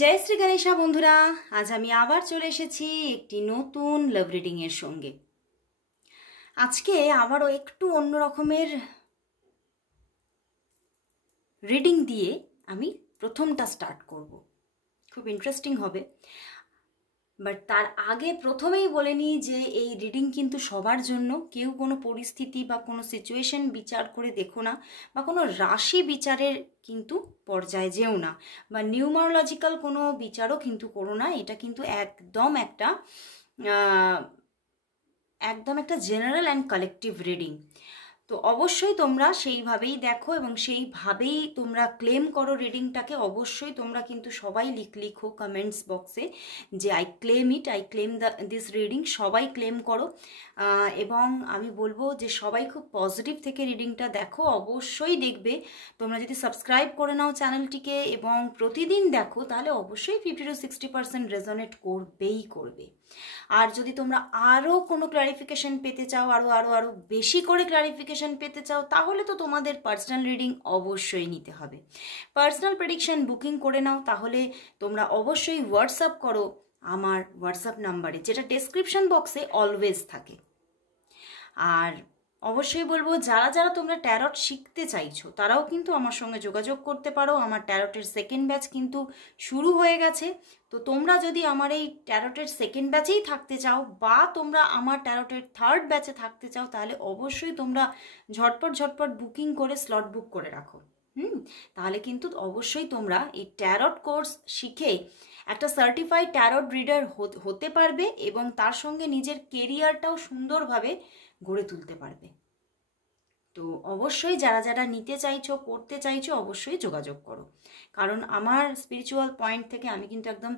জয় শ্রী গণেশা বন্ধুরা, আজ আমি আবার চলে এসেছি একটি নতুন লাভ রিডিং এর সঙ্গে। আজকে আবারও একটু অন্য রকমের রিডিং দিয়ে আমি প্রথমটা স্টার্ট করব। খুব ইন্টারেস্টিং হবে, বাট তার আগে প্রথমেই বলে নিই যে এই রিডিং কিন্তু সবার জন্য। কেউ কোনো পরিস্থিতি বা কোনো সিচুয়েশন বিচার করে দেখো না, বা কোনো রাশি বিচারের কিন্তু পর্যায়ে যেও না, বা নিউমারোলজিক্যাল কোনো বিচারও কিন্তু করো না। এটা কিন্তু একদম একটা জেনারেল অ্যান্ড কালেকটিভ রিডিং। তো অবশ্যই তোমরা সেইভাবেই দেখো এবং সেইভাবেই তোমরা ক্লেম করো রিডিংটাকে। অবশ্যই তোমরা কিন্তু সবাই লিখো কমেন্টস বক্সে যে আই ক্লেম দিস রিডিং। সবাই ক্লেম করো এবং আমি বলবো যে সবাই খুব পজিটিভ থেকে রিডিংটা দেখো। অবশ্যই দেখবে, তোমরা যদি সাবস্ক্রাইব করে নাও চ্যানেলটিকে এবং প্রতিদিন দেখো, তাহলে অবশ্যই 50-60% রেজোনেট করবে। আর যদি তোমরা আরও কোনো ক্লারিফিকেশন পেতে চাও, আরও বেশি করে ক্লারিফিকেশন পেতে চাও, তাহলে তো তোমাদের পার্সোনাল রিডিং অবশ্যই নিতে হবে। পার্সোনাল প্রেডিকশন বুকিং করে নাও, তাহলে তোমরা অবশ্যই হোয়াটসঅ্যাপ করো আমার হোয়াটসঅ্যাপ নাম্বারে, যেটা ডেসক্রিপশন বক্সে অলওয়েজ থাকে। আর অবশ্যই বলবো, যারা যারা তোমরা ট্যারট শিখতে চাইছো তারাও কিন্তু আমার সঙ্গে যোগাযোগ করতে পারো। আমার ট্যারটের সেকেন্ড ব্যাচ কিন্তু শুরু হয়ে গেছে। তো তোমরা যদি আমার এই ট্যারটের সেকেন্ড ব্যাচেই থাকতে চাও, বা তোমরা আমার ট্যারটের থার্ড ব্যাচে থাকতে চাও, তাহলে অবশ্যই তোমরা ঝটপট বুকিং করে স্লট বুক করে রাখো। তাহলে কিন্তু অবশ্যই তোমরা এই ট্যারট কোর্স শিখে একটা সার্টিফাইড ট্যারট রিডার হতে পারবে এবং তার সঙ্গে নিজের কেরিয়ারটাও সুন্দরভাবে গড়ে তুলতে পারবে। তো অবশ্যই যারা যারা নিতে চাইছো, করতে চাইছো, অবশ্যই যোগাযোগ করো। কারণ আমার স্পিরিচুয়াল পয়েন্ট থেকে আমি কিন্তু একদম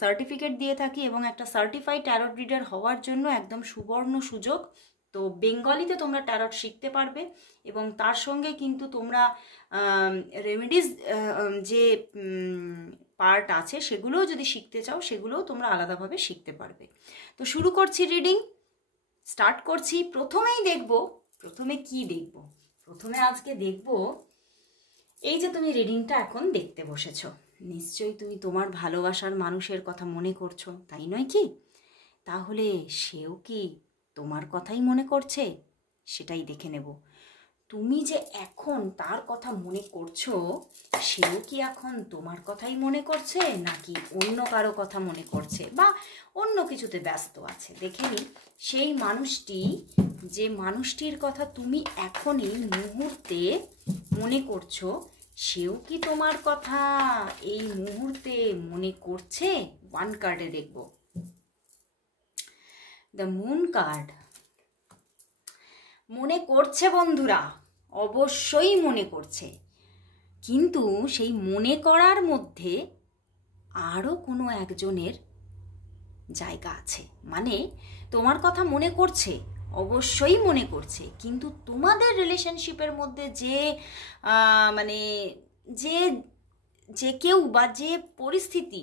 সার্টিফিকেট দিয়ে থাকি এবং একটা সার্টিফাইড ট্যারট রিডার হওয়ার জন্য একদম সুবর্ণ সুযোগ। তো বেঙ্গলিতে তোমরা ট্যারট শিখতে পারবে এবং তার সঙ্গে কিন্তু তোমরা রেমেডিস যে পার্ট আছে সেগুলোও যদি শিখতে চাও, সেগুলোও তোমরা আলাদাভাবে শিখতে পারবে। তো শুরু করছি রিডিং, স্টার্ট করছি। প্রথমে কি দেখব? প্রথমে আজকে দেখব, এই যে তুমি রিডিংটা এখন দেখতে বসেছো, নিশ্চয়ই তুমি তোমার ভালোবাসার মানুষের কথা মনে করছো, তাই নয় কি? তাহলে সেও কি তোমার কথাই মনে করছে? সেটাই দেখে নেব। তুমি যে এখন তার কথা মনে করছো, সেও কি এখন তোমার কথাই মনে করছে, নাকি অন্য কারো কথা মনে করছে, বা অন্য কিছুতে ব্যস্ত আছে? দেখে নি সেই মানুষটি, যে মানুষটির কথা তুমি এখনই মুহূর্তে মনে করছো, সেও কি তোমার কথা এই মুহূর্তে মনে করছে? ওয়ান কার্ডে দেখব, দ্য মুন কার্ড। মনে করছে বন্ধুরা, অবশ্যই মনে করছে, কিন্তু সেই মনে করার মধ্যে আরও কোনো একজনের জায়গা আছে। মানে তোমার কথা মনে করছে, অবশ্যই মনে করছে, কিন্তু তোমাদের রিলেশনশিপের মধ্যে যে মানে যে যে কেউ বা যে পরিস্থিতি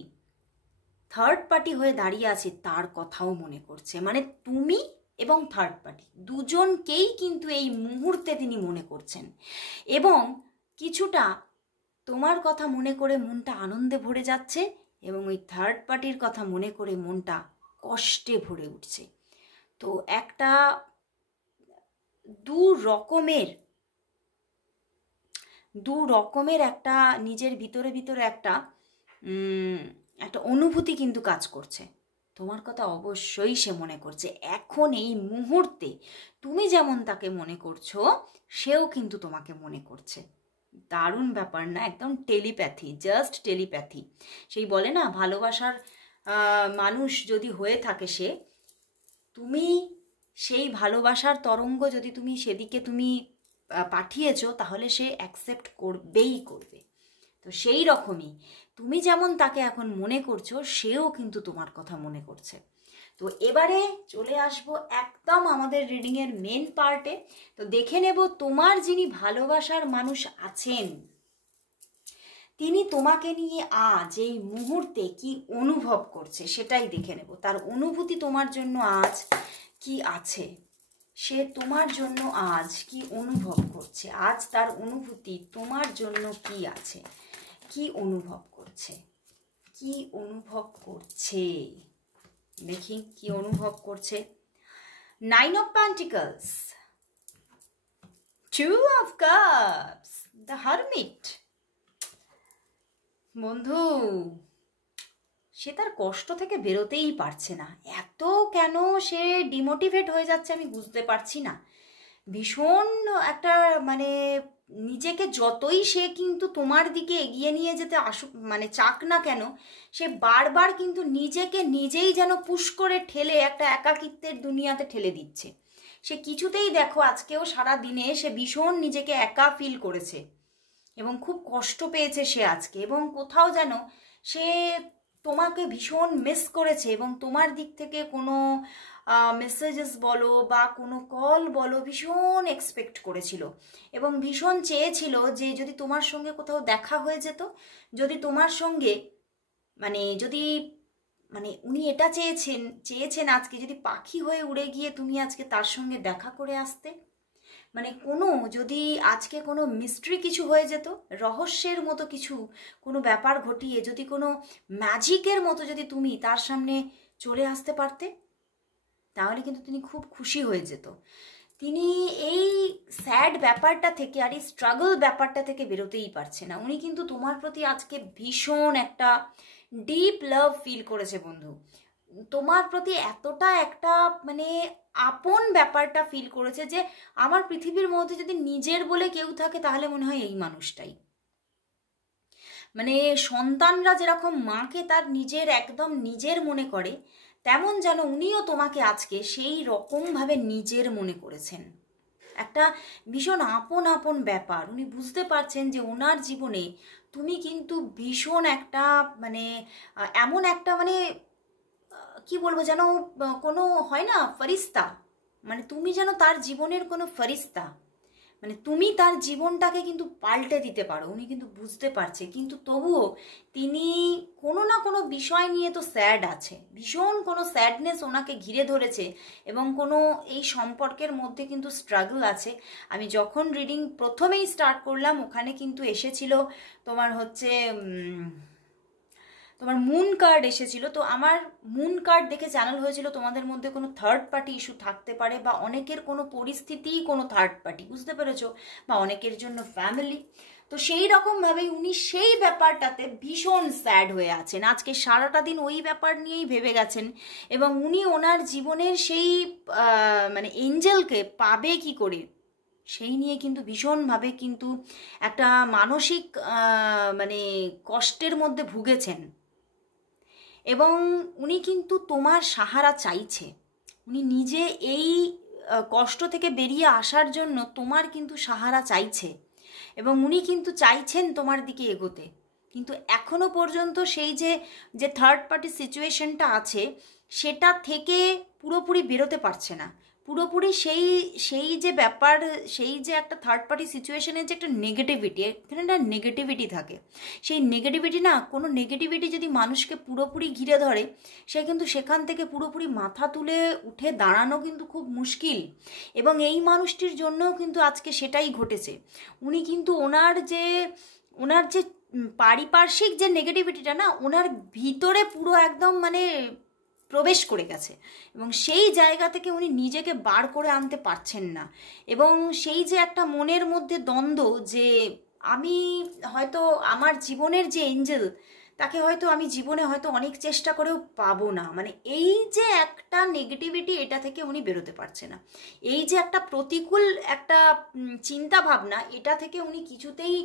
থার্ড পার্টি হয়ে দাঁড়িয়ে আছে, তার কথাও মনে করছে। মানে তুমি এবং থার্ড পার্টি দুজনকেই কিন্তু এই মুহূর্তে তিনি মনে করছেন, এবং কিছুটা তোমার কথা মনে করে মনটা আনন্দে ভরে যাচ্ছে, এবং ওই থার্ড পার্টির কথা মনে করে মনটা কষ্টে ভরে উঠছে। তো একটা দু রকমের একটা নিজের ভিতরে একটা অনুভূতি কিন্তু কাজ করছে। তোমার কথা অবশ্যই সে মনে করছে। এখন এই মুহূর্তে তুমি যেমন তাকে মনে করছো, সেও কিন্তু তোমাকে মনে করছে। দারুণ ব্যাপার না? একদম টেলিপ্যাথি, জাস্ট টেলিপ্যাথি। সেই বলে না, ভালোবাসার মানুষ যদি হয়ে থাকে সে, তুমি সেই ভালোবাসার তরঙ্গ যদি তুমি সেদিকে তুমি পাঠিয়েছো, তাহলে সে অ্যাকসেপ্ট করবে। তো সেই রকমই তুমি যেমন তাকে এখন মনে করছো, সেও কিন্তু তোমার কথা মনে করছে। তো এবারে চলে আসবো একদম আমাদের রিডিংয়ের মেন পার্টে। তো দেখে নেব তোমার যিনি ভালোবাসার মানুষ আছেন, তিনি তোমাকে নিয়ে আজ এই মুহূর্তে কি অনুভব করছে, সেটাই দেখে নেব। তার অনুভূতি তোমার জন্য আজ কি আছে, সে তোমার জন্য আজ কি অনুভব করছে, আজ তার অনুভূতি তোমার জন্য কি আছে, কি অনুভব করছে। কি অনুভব করছে দেখি, কি অনুভব করছে। 9 of Pentacles, 2 of Cups, the Hermit। বন্ধু, সে তার কষ্ট থেকে বেরোতেই পারছে না। এত কেন সে ডিমোটিভেট হয়ে যাচ্ছে আমি বুঝতে পারছি না। ভীষণ একটা মানে নিজেকে যতই সে কিন্তু তোমার দিকে এগিয়ে নিয়ে যেতে মানে চাক না কেন, সে বারবার কিন্তু নিজেকে নিজেই যেন পুশ করে ঠেলে একটা একাকিত্বের দুনিয়াতে ঠেলে দিচ্ছে। সে কিছুতেই, দেখো আজকেও সারা দিনে সে ভীষণ নিজেকে একা ফিল করেছে এবং খুব কষ্ট পেয়েছে সে আজকে, এবং কোথাও যেন সে তোমাকে ভীষণ মিস করেছে এবং তোমার দিক থেকে কোনো মেসেজেস বলো বা কোনো কল বলো ভীষণ এক্সপেক্ট করেছিল এবং ভীষণ চেয়েছিল যে যদি তোমার সঙ্গে কোথাও দেখা হয়ে যেত, যদি তোমার সঙ্গে যদি উনি এটা চেয়েছেন আজকে যদি পাখি হয়ে উড়ে গিয়ে তুমি আজকে তার সঙ্গে দেখা করে আসতে, কোনো যদি আজকে কোনো মিস্ট্রি কিছু হয়ে যেত, রহস্যের মতো কিছু কোনো ব্যাপার ঘটিয়ে যদি কোনো ম্যাজিকের মতো যদি তুমি তার সামনে চলে আসতে পারতে, তাহলে কিন্তু তিনি খুব খুশি হয়ে যেত। তিনি এই স্যাড ব্যাপারটা থেকে আর এই স্ট্রাগল ব্যাপারটা থেকে বেরোতেই পারছে না। উনি কিন্তু তোমার প্রতি আজকে ভীষণ একটা ডিপ লাভ ফিল করেছে বন্ধু। তোমার প্রতি এতটা একটা আপন ব্যাপারটা ফিল করেছে যে আমার পৃথিবীর মধ্যে যদি নিজের বলে কেউ থাকে তাহলে মনে হয় এই মানুষটাই। সন্তানরা যেরকম মাকে তার নিজের একদম নিজের মনে করে, তেমন যেন উনিও তোমাকে আজকে সেই রকমভাবে নিজের মনে করেছেন। একটা ভীষণ আপন আপন ব্যাপার। উনি বুঝতে পারছেন যে ওনার জীবনে তুমি কিন্তু ভীষণ একটা এমন একটা কি বলবো, যেন কোনো হয় না ফরিস্তা, তুমি যেন তার জীবনের কোনো ফরিস্তা, তুমি তার জীবনটাকে কিন্তু পাল্টে দিতে পারো। উনি কিন্তু বুঝতে পারছে, কিন্তু তবুও তিনি কোনো না কোনো বিষয় নিয়ে তো স্যাড আছে, ভীষণ কোনো স্যাডনেস ওনাকে ঘিরে ধরেছে এবং কোনো এই সম্পর্কের মধ্যে কিন্তু স্ট্রাগল আছে। আমি যখন রিডিং প্রথমেই স্টার্ট করলাম ওখানে কিন্তু এসেছিল তোমার তোমার মুন কার্ড এসেছিল। তো আমার মুন কার্ড দেখে চ্যানেল হয়েছিল তোমাদের মধ্যে কোনো থার্ড পার্টি ইস্যু থাকতে পারে বা অনেকের কোনো পরিস্থিতি কোনো থার্ড পার্টি, বুঝতে পেরেছো, বা অনেকের জন্য ফ্যামিলি। তো সেই রকমভাবেই উনি সেই ব্যাপারটাতে ভীষণ স্যাড হয়ে আছেন। আজকে সারাটা দিন ওই ব্যাপার নিয়েই ভেবে গেছেন এবং উনি ওনার জীবনের সেই এঞ্জেলকে পাবে কি করে সেই নিয়ে কিন্তু ভীষণভাবে কিন্তু একটা মানসিক কষ্টের মধ্যে ভুগেছেন এবং উনি কিন্তু তোমার সাহারা চাইছে। উনি নিজে এই কষ্ট থেকে বেরিয়ে আসার জন্য তোমার কিন্তু সাহারা চাইছে এবং উনি কিন্তু চাইছেন তোমার দিকে এগোতে, কিন্তু এখনো পর্যন্ত সেই যে থার্ড পার্টি সিচুয়েশনটা আছে সেটা থেকে পুরোপুরি বেরোতে পারছে না। পুরোপুরি সেই যে ব্যাপার, সেই যে একটা থার্ড পার্টি সিচুয়েশনের যে একটা নেগেটিভিটি, এখানে একটা নেগেটিভিটি থাকে। সেই নেগেটিভিটি না, কোনো নেগেটিভিটি যদি মানুষকে পুরোপুরি ঘিরে ধরে সে কিন্তু সেখান থেকে পুরোপুরি মাথা তুলে উঠে দাঁড়ানো কিন্তু খুব মুশকিল। এবং এই মানুষটির জন্যও কিন্তু আজকে সেটাই ঘটেছে। উনি কিন্তু ওনার যে পারিপার্শ্বিক যে নেগেটিভিটিটা না ওনার ভিতরে পুরো একদম প্রবেশ করে গেছে এবং সেই জায়গা থেকে উনি নিজেকে বার করে আনতে পারছেন না। এবং সেই যে একটা মনের মধ্যে দ্বন্দ্ব যে আমি হয়তো আমার জীবনের যে এঞ্জেল তাকে হয়তো আমি জীবনে হয়তো অনেক চেষ্টা করেও পাবো না, এই যে একটা নেগেটিভিটি, এটা থেকে উনি বেরোতে পারছে না। এই যে একটা প্রতিকূল একটা চিন্তা ভাবনা, এটা থেকে উনি কিছুতেই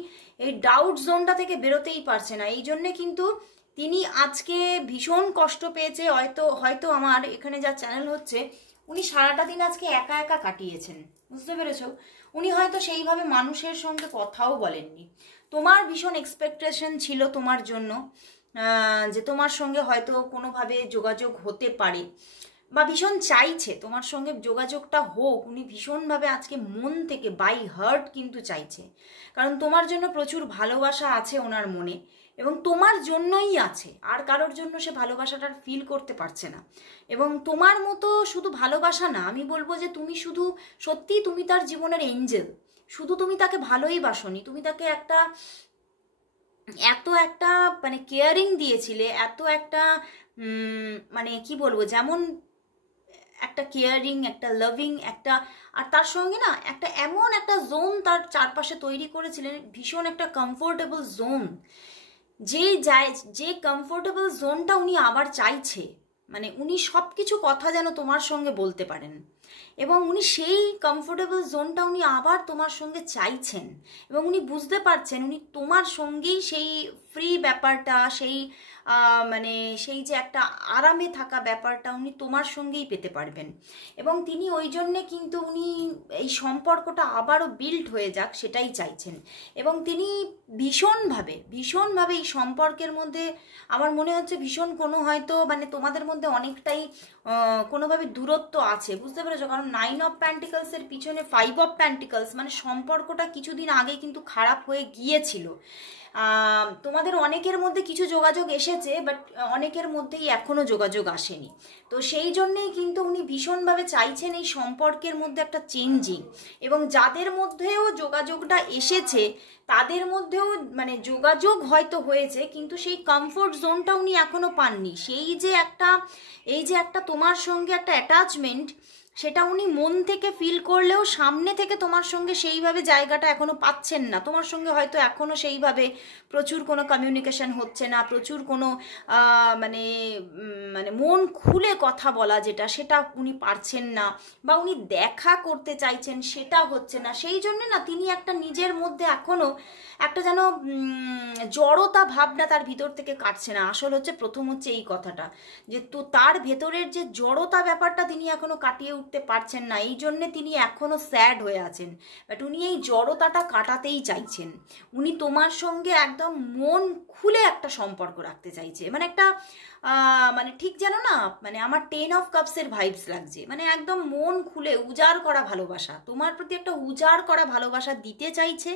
এই ডাউট জোনটা থেকে বেরোতেই পারছে না। এই জন্যে কিন্তু তিনি আজকে ভীষণ কষ্ট পেয়েছে। হয়তো আমার এখানে যা চ্যানেল হচ্ছে উনি সারাটা দিন আজকে একা একা কাটিয়েছেন, বুঝতে পেরেছো। উনি হয়তো সেইভাবে মানুষের সঙ্গে কথাও বলেননি। তোমার ভীষণ এক্সপেকটেশন ছিল তোমার জন্য যে তোমার সঙ্গে হয়তো কোনোভাবে যোগাযোগ হতে পারে বা ভীষণ চাইছে তোমার সঙ্গে যোগাযোগটা হোক। উনি ভীষণভাবে আজকে মন থেকে বাই হার্ট কিন্তু চাইছে, কারণ তোমার জন্য প্রচুর ভালোবাসা আছে ওনার মনে এবং তোমার জন্যই আছে, আর কারোর জন্য সে ভালোবাসাটার ফিল করতে পারছে না। এবং তোমার মতো শুধু ভালোবাসা না, আমি বলবো যে তুমি শুধু সত্যিই তুমি তার জীবনের এঞ্জেল। শুধু তুমি তাকে ভালোই বাসনি, তুমি তাকে একটা এত একটা মানে কেয়ারিং দিয়েছিলে, এত একটা মানে কি বলবো, যেমন একটা কেয়ারিং, একটা লাভিং, একটা, আর তার সঙ্গে না একটা এমন একটা জোন তার চারপাশে তৈরি করেছিলেন, ভীষণ একটা কমফোর্টেবল জোন, যে কমফোর্টেবল জোনটা উনি আবার চাইছে। মানে উনি সব কিছু কথা যেন তোমার সঙ্গে বলতে পারেন, এবং উনি সেই কমফোর্টেবল জোনটা উনি আবার তোমার সঙ্গে চাইছেন, এবং উনি বুঝতে পারছেন উনি তোমার সঙ্গেই সেই ফ্রি ব্যাপারটা, সেই মানে সেই যে একটা আরামে থাকা ব্যাপারটা উনি তোমার সঙ্গেই পেতে পারবেন। এবং তিনি ওই জন্যে কিন্তু উনি এই সম্পর্কটা আবারও বিল্ড হয়ে যাক সেটাই চাইছেন। এবং তিনি ভীষণভাবে এই সম্পর্কের মধ্যে আমার মনে হচ্ছে ভীষণ কোনো হয়তো মানে তোমাদের মধ্যে অনেকটাই কোনোভাবে দূরত্ব আছে, বুঝতে পেরেছো? কারণ 9 অফ প্যান্টিকলসের পিছনে 5 অফ প্যান্টিকলস, মানে সম্পর্কটা কিছুদিন আগে কিন্তু খারাপ হয়ে গিয়েছিল। তোমাদের অনেকের মধ্যে কিছু যোগাযোগ এসেছে, বাট অনেকের মধ্যেই এখনও যোগাযোগ আসেনি। তো সেই জন্যেই কিন্তু উনি ভীষণভাবে চাইছেন এই সম্পর্কের মধ্যে একটা চেঞ্জিং, এবং যাদের মধ্যেও যোগাযোগটা এসেছে তাদের মধ্যেও মানে যোগাযোগ হয়তো হয়েছে, কিন্তু সেই কমফোর্ট জোনটা উনি এখনও পাননি। এই যে একটা তোমার সঙ্গে একটা অ্যাটাচমেন্ট, সেটা উনি মন থেকে ফিল করলেও সামনে থেকে তোমার সঙ্গে সেইভাবে জায়গাটা এখনো পাচ্ছেন না। তোমার সঙ্গে হয়তো এখনো সেইভাবে প্রচুর কোনো কমিউনিকেশন হচ্ছে না, প্রচুর কোনো মানে মানে মন খুলে কথা বলা যেটা, সেটা উনি পারছেন না, বা উনি দেখা করতে চাইছেন সেটা হচ্ছে না। সেই জন্য না তিনি একটা নিজের মধ্যে এখনো একটা যেন জড়তা ভাবনা তার ভিতর থেকে কাটছে না। আসল হচ্ছে প্রথম হচ্ছে এই কথাটা, যে তো তার ভেতরের যে জড়তা ব্যাপারটা তিনি এখনো কাটিয়ে উঠতে পারছেন না, এই জন্যে তিনি এখনো স্যাড হয়ে আছেন। বাট উনি এই জড়তাটা কাটাতেই চাইছেন। উনি তোমার সঙ্গে একদম মন খুলে একটা সম্পর্ক রাখতে চাইছে, মানে একটা মানে ঠিক যেন না, মানে আমার 10 অফ কাপসের ভাইবস লাগছে, মানে একদম মন খুলে উজাড় করা ভালোবাসা, তোমার প্রতি একটা উজাড় করা ভালোবাসা দিতে চাইছে,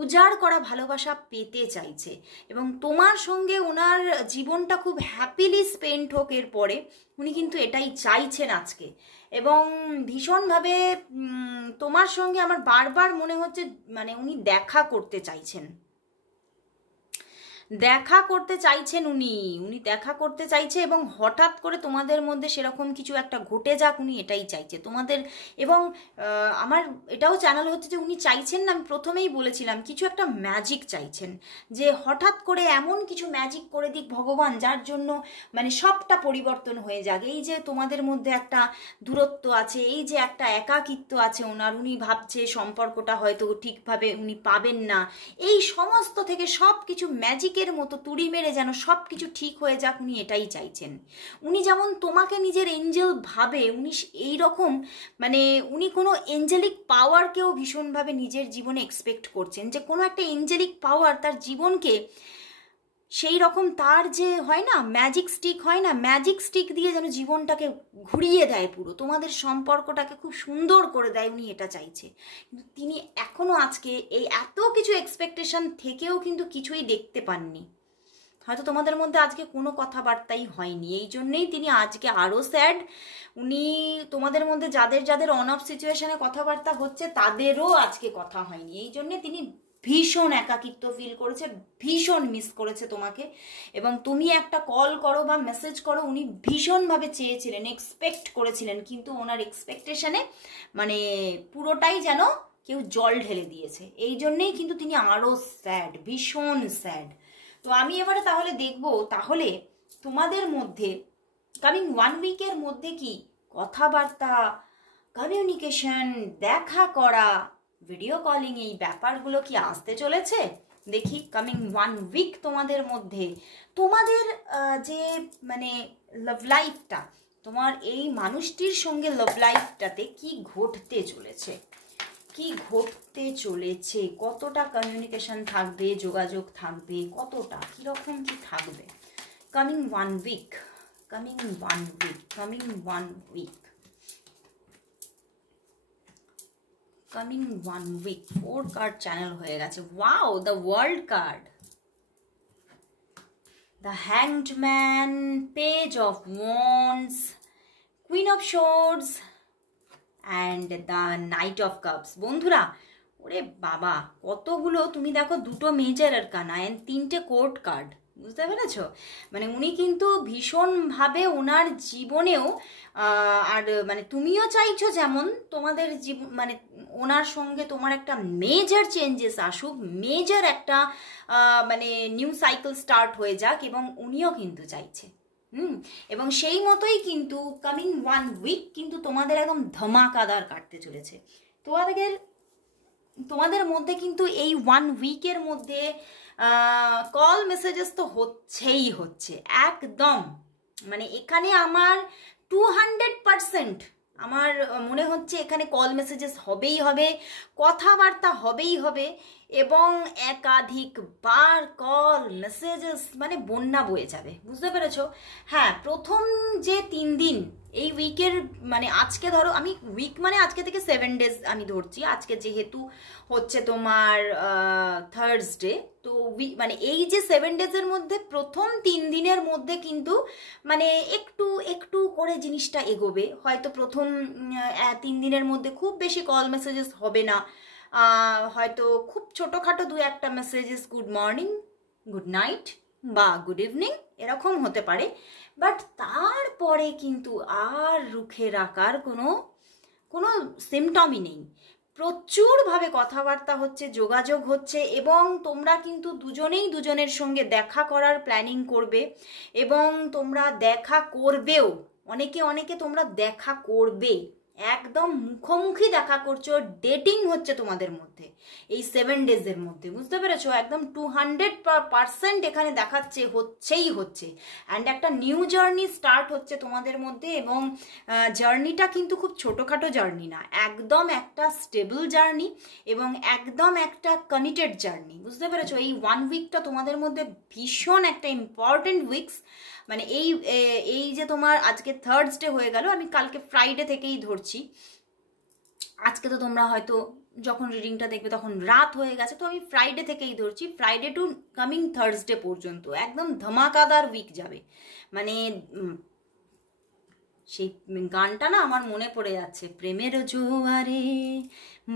উজাড় করা ভালোবাসা পেতে চাইছে। এবং তোমার সঙ্গে ওনার জীবনটা খুব হ্যাপিলি স্পেন্ড হোক এরপরে, উনি কিন্তু এটাই চাইছেন আজকে। এবং ভীষণভাবে তোমার সঙ্গে আমার বারবার মনে হচ্ছে মানে উনি দেখা করতে চাইছেন, উনি দেখা করতে চাইছে, এবং হঠাৎ করে তোমাদের মধ্যে সেরকম কিছু একটা ঘটে যাক উনি এটাই চাইছে তোমাদের। এবং আমার এটাও চ্যানেল হচ্ছে যে উনি চাইছেন না, আমি প্রথমেই বলেছিলাম, কিছু একটা ম্যাজিক চাইছেন, যে হঠাৎ করে এমন কিছু ম্যাজিক করে দিক ভগবান যার জন্য মানে সবটা পরিবর্তন হয়ে যাক। এই যে তোমাদের মধ্যে একটা দূরত্ব আছে, এই যে একটা একাকিত্ব আছে ওনার, উনি ভাবছে সম্পর্কটা হয়তো ঠিকভাবে উনি পাবেন না, এই সমস্ত থেকে সব কিছু ম্যাজিকের মতো তুড়ি মেরে যেন সব কিছু ঠিক হয়ে যাক, উনি এটাই চাইছেন। উনি যেমন তোমাকে নিজের এঞ্জেল ভাবে, উনি এই রকম মানে উনি কোনো এঞ্জেলিক পাওয়ারকেও ভীষণভাবে নিজের জীবনে এক্সপেক্ট করছেন, যে কোনো একটা এঞ্জেলিক পাওয়ার তার জীবনকে সেই রকম, তার যে হয় না ম্যাজিক স্টিক, হয় না ম্যাজিক স্টিক দিয়ে যেন জীবনটাকে ঘুরিয়ে দেয়, পুরো তোমাদের সম্পর্কটাকে খুব সুন্দর করে দেয়, উনি এটা চাইছে। কিন্তু তিনি এখনো আজকে এই এত কিছু এক্সপেকটেশন থেকেও কিন্তু কিছুই দেখতে পাননি। হয়তো তোমাদের মধ্যে আজকে কোনো কথাবার্তাই হয়নি, এই জন্যেই তিনি আজকে আরও স্যাড। উনি তোমাদের মধ্যে যাদের যাদের অন অফ সিচুয়েশনে কথাবার্তা হচ্ছে তাদেরও আজকে কথা হয়নি, এই জন্যে তিনি ভীষণ একাকিত্ব ফিল করেছে, ভীষণ মিস করেছে তোমাকে। এবং তুমি একটা কল করো বা মেসেজ করো, উনি ভীষণভাবে চেয়েছিলেন, এক্সপেক্ট করেছিলেন, কিন্তু ওনার এক্সপেকটেশনে মানে পুরোটাই যেন কেউ জল ঢেলে দিয়েছে, এই জন্যেই কিন্তু তিনি আরও স্যাড, ভীষণ স্যাড। তো আমি এবারে তাহলে দেখবো তাহলে তোমাদের মধ্যে কামিং 1 উইকের মধ্যে কি কথাবার্তা, কমিউনিকেশন, দেখা করা, ভিডিও কলিং, এই ব্যাপারগুলো কি আসতে চলেছে। দেখি কামিং 1 উইক তোমাদের মধ্যে তোমাদের যে মানে লাভ লাইফটা, তোমার এই মানুষটির সঙ্গে লাভ লাইফটাতে কি ঘটতে চলেছে, কতটা কমিউনিকেশন থাকবে, যোগাযোগ থাকবে, কতটা কিরকম কি থাকবে। কামিং 1 উইক 4 কার্ড চ্যানেল হয়ে গেছে। Wow, the world card, the hanged man, page of wands, queen of swords and the night of cups. বন্ধুরা ওরে বাবা, কতগুলো! তুমি দেখো, 2টো মেজর আরকানা এন্ড 3টে কোর্ট কার্ড, বুঝতে পেরেছো? মানে উনি কিন্তু ভীষণভাবে ওনার জীবনেও আর মানে তুমিও চাইছো যেমন তোমাদের জীবন মানে ওনার সঙ্গে তোমার একটা মেজর চেঞ্জেস আসুক, মেজর একটা মানে নিউ সাইকেল স্টার্ট হয়ে যাক, এবং উনিও কিন্তু চাইছে। এবং সেই মতোই কিন্তু কামিং 1 উইক কিন্তু তোমাদের একদম ধমাকাদার কাটতে চলেছে। তোমাদের মধ্যে কিন্তু এই 1 উইকের মধ্যে কল মেসেজেস তো হচ্ছে একদম। মানে এখানে আমার 200% আমার মনে হচ্ছে এখানে কল মেসেজেস হবেই হবে, কথাবার্তা হবেই হবে, এবং একাধিকবার কল মেসেজেস মানে বন্যা বয়ে যাবে, বুঝতে পেরেছো? হ্যাঁ, প্রথম যে 3 দিন এই উইকের, মানে আজকে ধরো, আমি উইক মানে আজকে থেকে 7 ডেজ আমি ধরছি, আজকে যেহেতু হচ্ছে তোমার থার্সডে, তো মানে এই যে 7 ডেজের মধ্যে প্রথম 3 দিনের মধ্যে কিন্তু মানে একটু একটু করে জিনিসটা এগোবে। হয়তো প্রথম 3 দিনের মধ্যে খুব বেশি কল মেসেজেস হবে না, হয়তো খুব ছোটোখাটো 2-1টা messages good morning, good night বা গুড ইভিনিং এরকম হতে পারে, বাট তারপরে কিন্তু আর রুখে রাখার কোনো সিমটমই নেই। প্রচুরভাবে কথাবার্তা হচ্ছে, যোগাযোগ হচ্ছে, এবং তোমরা কিন্তু দুজনেই দুজনের সঙ্গে দেখা করার প্ল্যানিং করবে, এবং তোমরা দেখা করবেও, অনেকে তোমরা দেখা করবে, একদম মুখোমুখি দেখা করছো, ডেটিং হচ্ছে তোমাদের মধ্যে এই 7 ডেজের মধ্যে, বুঝতে পেরেছো? একদম 200% এখানে দেখাচ্ছে, হচ্ছে। অ্যান্ড একটা নিউ জার্নি স্টার্ট হচ্ছে তোমাদের মধ্যে, এবং জার্নিটা কিন্তু খুব ছোটোখাটো জার্নি না, একদম একটা স্টেবল জার্নি, এবং একদম একটা কমিটেড জার্নি, বুঝতে পেরেছো? এই 1 উইকটা তোমাদের মধ্যে ভীষণ একটা ইম্পর্টেন্ট উইকস। মানে এই যে তোমার আজকে থার্সডে হয়ে গেল, আমি কালকে ফ্রাইডে থেকেই ধরছি, আজকে তো তোমরা হয়তো যখন রিডিংটা দেখবে তখন রাত হয়ে গেছে, তো আমি ফ্রাইডে থেকেই ধরছি, ফ্রাইডে টু কামিং থার্সডে পর্যন্ত একদম ধামাকাদার উইক যাবে। মানে সেই গানটা না আমার মনে পড়ে যাচ্ছে, প্রেমের জোয়ারে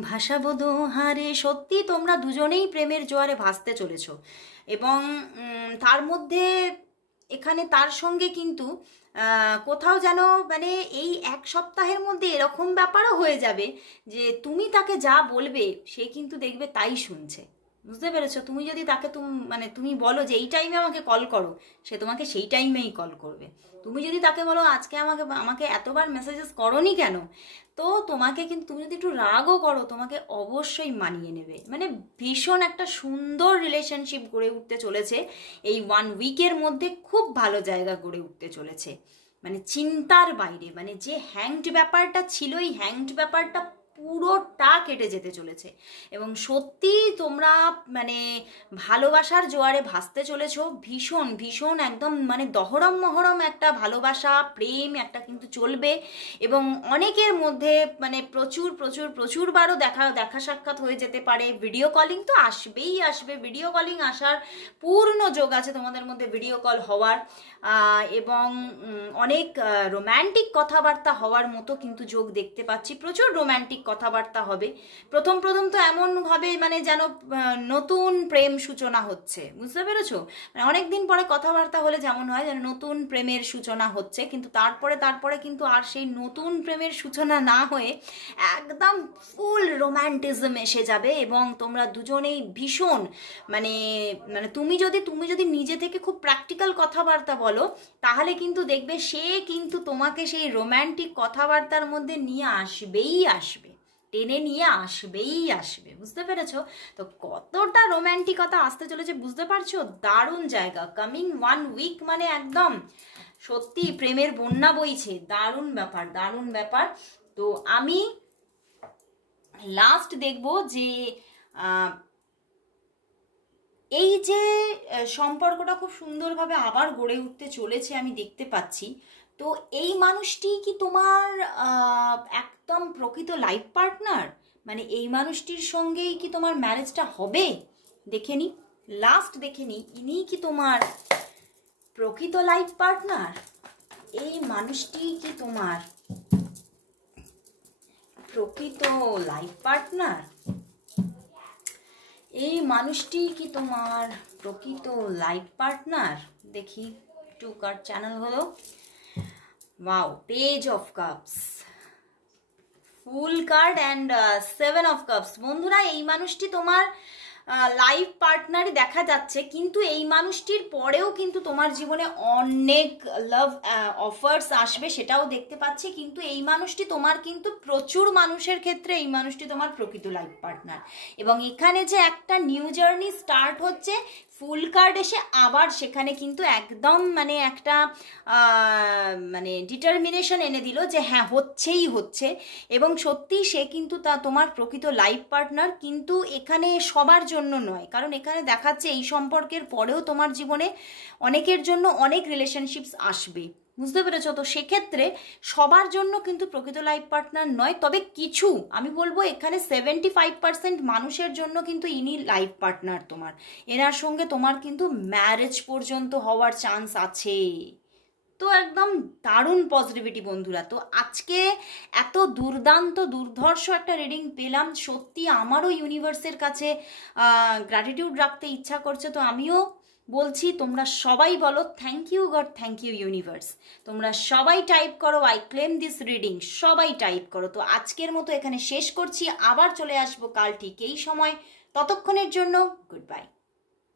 ভাসাবো দোহারে। সত্যি তোমরা দুজনেই প্রেমের জোয়ারে ভাসতে চলেছ, এবং তার মধ্যে এখানে তার সঙ্গে কিন্তু কোথাও যেন মানে এই 1 সপ্তাহের মধ্যে এরকম ব্যাপারও হয়ে যাবে যে তুমি তাকে যা বলবে সে কিন্তু দেখবে তাই শুনছে, বুঝতে পেরেছো? তুমি যদি তাকে তুমি বলো যে এই টাইমে আমাকে কল করো, সে তোমাকে সেই টাইমেই কল করবে। তুমি যদি তাকে বলো আজকে আমাকে এতবার মেসেজেস করোনি কেন, তো তোমাকে কিন্তু, তুমি যদি একটু রাগও করো, তোমাকে অবশ্যই মানিয়ে নেবে। মানে ভীষণ একটা সুন্দর রিলেশনশিপ গড়ে উঠতে চলেছে এই 1 উইকের মধ্যে, খুব ভালো জায়গা গড়ে উঠতে চলেছে, মানে চিন্তার বাইরে। মানে যে হ্যাংড ব্যাপারটা ছিল, এই হ্যাংড ব্যাপারটা পুরোটা কেটে যেতে চলেছে, এবং সত্যি তোমরা মানে ভালোবাসার জোয়ারে ভাসতে চলেছ, ভীষণ একদম মানে দহরম মহরম একটা ভালোবাসা প্রেম একটা কিন্তু চলবে, এবং অনেকের মধ্যে মানে প্রচুরবারও দেখা সাক্ষাৎ হয়ে যেতে পারে। ভিডিও কলিং তো আসবে, ভিডিও কলিং আসার পূর্ণ যোগ আছে তোমাদের মধ্যে, ভিডিও কল হওয়ার, এবং অনেক রোম্যান্টিক কথাবার্তা হওয়ার মতো কিন্তু যোগ দেখতে পাচ্ছি। প্রচুর রোম্যান্টিক কথাবার্তা হবে। প্রথম তো এমনভাবে মানে যেন নতুন প্রেম সূচনা হচ্ছে, বুঝতে পেরেছো? মানে অনেকদিন পরে কথাবার্তা হলে যেমন হয় যেন নতুন প্রেমের সূচনা হচ্ছে, কিন্তু তারপরে কিন্তু আর সেই নতুন প্রেমের সূচনা না হয়ে একদম ফুল রোম্যান্টিজম এসে যাবে, এবং তোমরা দুজনেই ভীষণ মানে তুমি যদি নিজে থেকে খুব প্র্যাকটিক্যাল কথাবার্তা বলো, তাহলে কিন্তু দেখবে সে কিন্তু তোমাকে সেই রোম্যান্টিক কথাবার্তার মধ্যে নিয়ে আসবে, টেনে নিয়ে আসবে, বুঝতে পেরেছো? তো কতটা রোম্যান্টিকতা আসতে চলেছে বুঝতে পারছো? দারুণ জায়গা, কামিং 1 উইক মানে একদম সত্যি প্রেমের বন্যা বইছে, দারুণ ব্যাপার। তো আমি লাস্ট দেখব যে এই যে সম্পর্কটা খুব সুন্দরভাবে আবার গড়ে উঠতে চলেছে আমি দেখতে পাচ্ছি। তো এই মানুষটি কি তোমার একদম প্রকৃত লাইফ পার্টনার? মানে এই মানুষটির সঙ্গেই কি তোমার ম্যারেজটা হবে? লাস্ট দেখে নি ইনি কি তোমার প্রকৃত লাইফ পার্টনার? এই মানুষটি কি তোমার প্রকৃত লাইফ পার্টনার? এই মানুষটি কি তোমার প্রকৃত লাইফ পার্টনার? দেখি টু কার্ড চ্যানেল হলো। Wow, page of cups, fool card and 7 of cups. বন্ধুরা, এই মানুষটি তোমার লাইফ পার্টনারই দেখা যাচ্ছে, কিন্তু এই মানুষটির পরেও কিন্তু তোমার জীবনে অনেক লাভ অফার্স আসবে, সেটাও দেখতে পাচ্ছি। কিন্তু এই মানুষটি তোমার কিন্তু প্রচুর মানুষের ক্ষেত্রে এই মানুষটি তোমার প্রকৃত লাইফ পার্টনার। এবং এখানে যে একটা নিউ জার্নি স্টার্ট হচ্ছে, ফুল কার্ড এসে আবার সেখানে কিন্তু একদম মানে একটা মানে ডিটারমিনেশন এনে দিল যে হ্যাঁ হচ্ছেই হচ্ছে। এবং সত্যি সে কিন্তু তোমার প্রকৃত লাইফ পার্টনার, কিন্তু এখানে সবার জন্য নয়, কারণ এখানে দেখাচ্ছে এই সম্পর্কের পরেও তোমার জীবনে অনেকের জন্য অনেক রিলেশনশিপস আসবে, বুঝতে পেরেছো? তো সেক্ষেত্রে সবার জন্য কিন্তু প্রকৃত লাইফ পার্টনার নয়, তবে কিছু আমি বলবো এখানে 75% মানুষের জন্য কিন্তু ইনি লাইফ পার্টনার তোমার। এনার সঙ্গে তোমার কিন্তু ম্যারেজ পর্যন্ত হওয়ার চান্স আছে। তো একদম দারুণ পজিটিভিটি বন্ধুরা। তো আজকে এত দুর্দান্ত দুর্ধর্ষ একটা রিডিং পেলাম, সত্যি আমারও ইউনিভার্সের কাছে গ্র্যাটিটিউড রাখতে ইচ্ছা করছে। তো আমিও বলছি, তোমরা সবাই বলো thank you God, thank you universe. তোমরা সবাই টাইপ করো আই ক্লেম দিস রিডিং, সবাই টাইপ করো। তো আজকের মতো এখানে শেষ করছি, আবার চলে আসবো কাল ঠিক এই সময়। ততক্ষণের জন্য গুড বাই।